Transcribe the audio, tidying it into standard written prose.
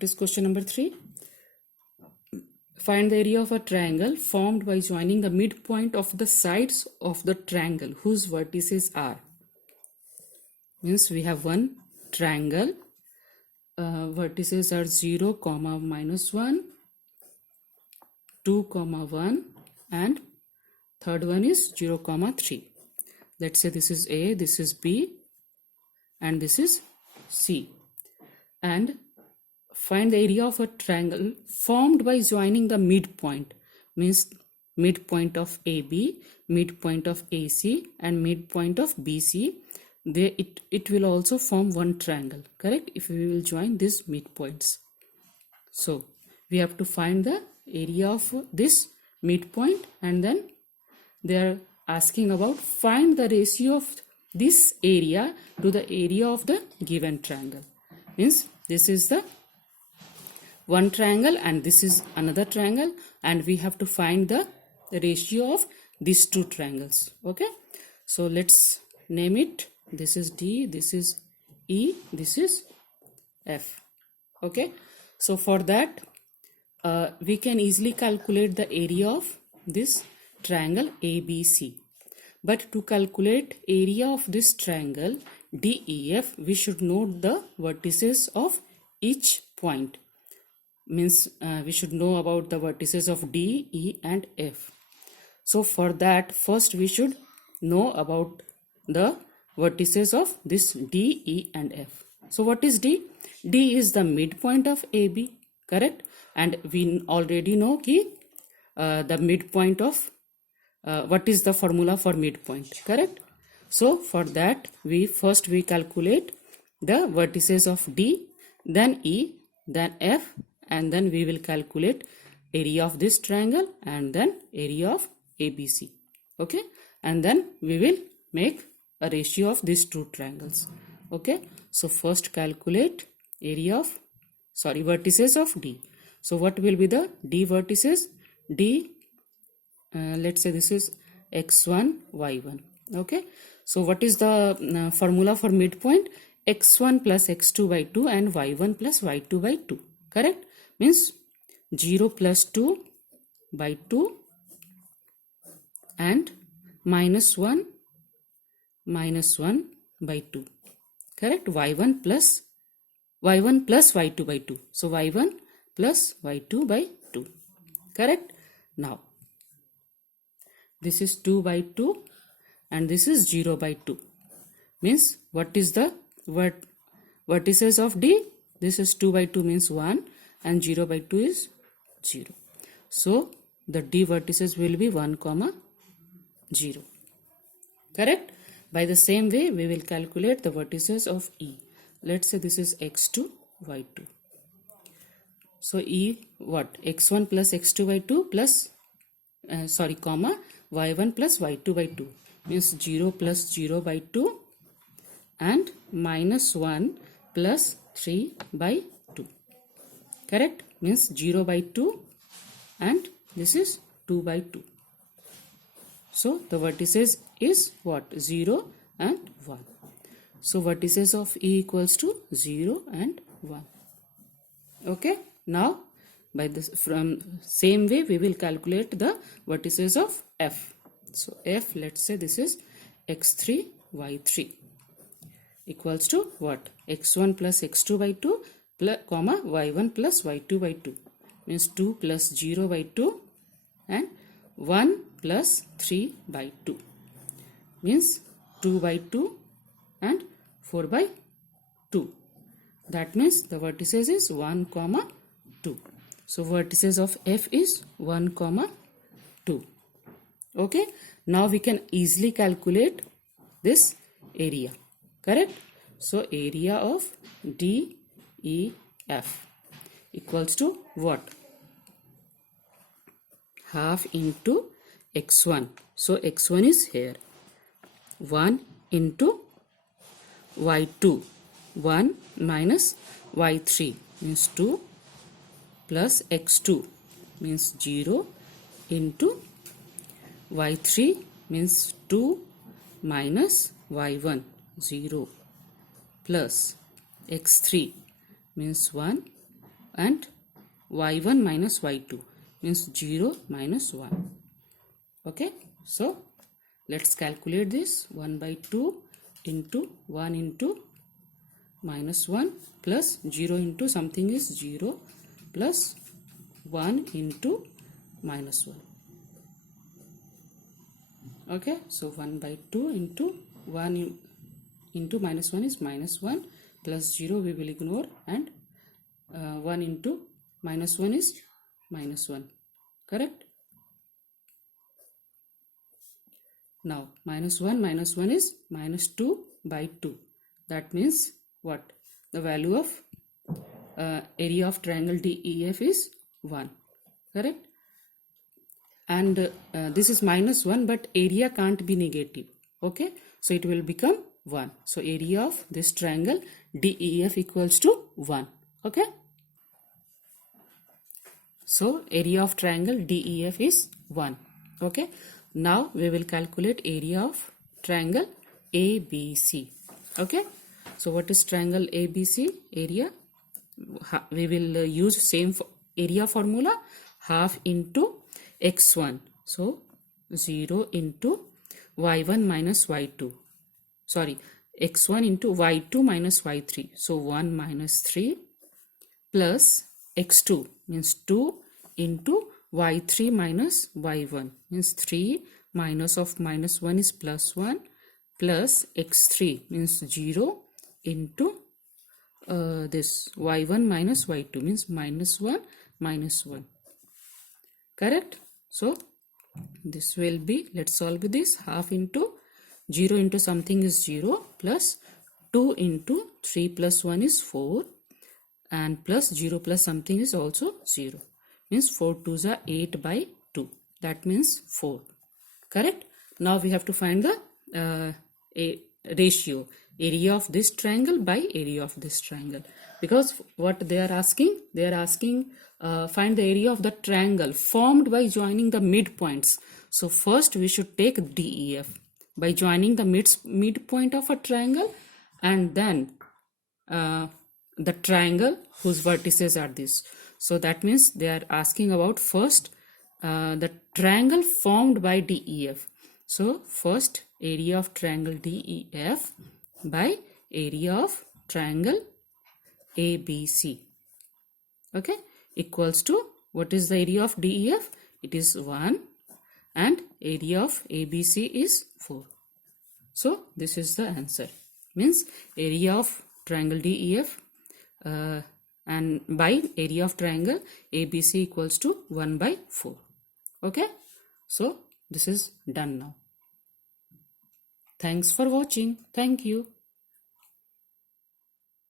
it is question number 3. Find the area of a triangle formed by joining the midpoint of the sides of the triangle whose vertices are. Means we have one triangle, vertices are 0, -1, 2, 1, and third one is 0, 3. Let's say this is A, this is B, and this is C. And find the area of a triangle formed by joining the midpoint, means midpoint of AB, midpoint of AC, and midpoint of BC. It will also form one triangle, correct, if we will join these midpoints. So we have to find the area of this midpoint, and then they are asking about find the ratio of this area to the area of the given triangle. Means this is the one triangle and this is another triangle, and we have to find the ratio of these two triangles. Okay, so let's name it. This is D, this is E, this is F. Okay, so for that we can easily calculate the area of this triangle ABC. But to calculate area of this triangle DEF, we should note the vertices of each point. Means we should know about the vertices of D, E, and F. So for that, first we should know about the vertices of this D, E, and F. So what is D? D is the midpoint of AB, correct? And we already know the midpoint of what is the formula for midpoint, correct? So for that we calculate the vertices of D, then E, then F, and then we will calculate area of this triangle and then area of ABC. Okay, and then we will make a ratio of these two triangles. Okay, so first calculate vertices of D. So what will be the D vertices? D, let's say this is x1, y1. Okay, so what is the formula for midpoint? x1 plus x2 by 2 and y1 plus y2 by 2, correct? Means 0 plus 2 by 2 and -1 by 2, correct? y1 plus y2 by 2. So y1 plus y2 by 2, correct? Now this is 2 by 2 and this is 0 by 2. Means what is the vertices of D? This is 2 by 2 means 1 and 0 by 2 is 0. So the D vertices will be 1, 0. Correct? By the same way we will calculate the vertices of E. Let's say this is x2, y2. So E what? x1 plus x2 by 2 plus y1 plus y2 by 2 means 0 plus 0 by 2 and -1 plus 3 by 2. Correct? Means 0 by 2 and this is 2 by 2. So the vertices is what? 0 and 1. So vertices of E equals to 0 and 1. Okay? Now by this, from same way we will calculate the vertices of F. So F, let's say this is x3, y3 equals to what? x1 plus x2 by 2 y1 plus y2 by 2 means 2 plus 0 by 2 and 1 plus 3 by 2 means 2 by 2 and 4 by 2. That means the vertices is 1, 2. So vertices of F is 1, 2. Okay, now we can easily calculate this area, correct? So area of DEF equals to what? Half into x1. So x1 is here. 1 into y2. 1 minus y3 means 2 plus x2 means 0 into y3 means 2 minus y1 0 plus x3 means 1 and y1 minus y2 means 0 minus 1. Okay, so let's calculate this. 1 by 2 into 1 into minus 1 plus 0 into something is 0 plus 1 into minus 1. Okay, so 1 by 2 into 1 into minus 1 is minus 1 plus 0 we will ignore, and 1 into minus 1 is minus 1. Correct? Now minus 1 is minus 2 by 2. That means what? The value of area of triangle DEF is 1. Correct? And this is minus 1, but area can't be negative. Okay, so it will become 1. So area of this triangle DEF equals to 1. Okay, so area of triangle DEF is 1. Okay, now we will calculate area of triangle ABC. Okay, so what is triangle ABC area? We will use same area formula, half into x1. So 0 into y1 minus y2. Sorry, x1 into y2 minus y3. So 1 minus 3 plus x2 means 2 into y3 minus y1 means 3 minus of minus 1 is plus 1 plus x3 means 0 into this y1 minus y2 means minus 1 minus 1. Correct? So this will be, let's solve this, half into 0 into something is 0 plus 2 into 3 plus 1 is 4 and plus 0 plus something is also 0 means 4 2s are 8 by 2. That means 4. Correct? Now we have to find the ratio, area of this triangle by area of this triangle, because what they are asking find the area of the triangle formed by joining the midpoints. So first we should take DEF by joining the midpoint of a triangle, and then the triangle whose vertices are this. So that means they are asking about first the triangle formed by DEF. So first area of triangle DEF by area of triangle ABC. Okay, equals to, what is the area of DEF? It is 1 and area of ABC is 4. So this is the answer. Means area of triangle DEF and by area of triangle ABC equals to 1 by 4. Okay, so this is done now. Thanks for watching. Thank you.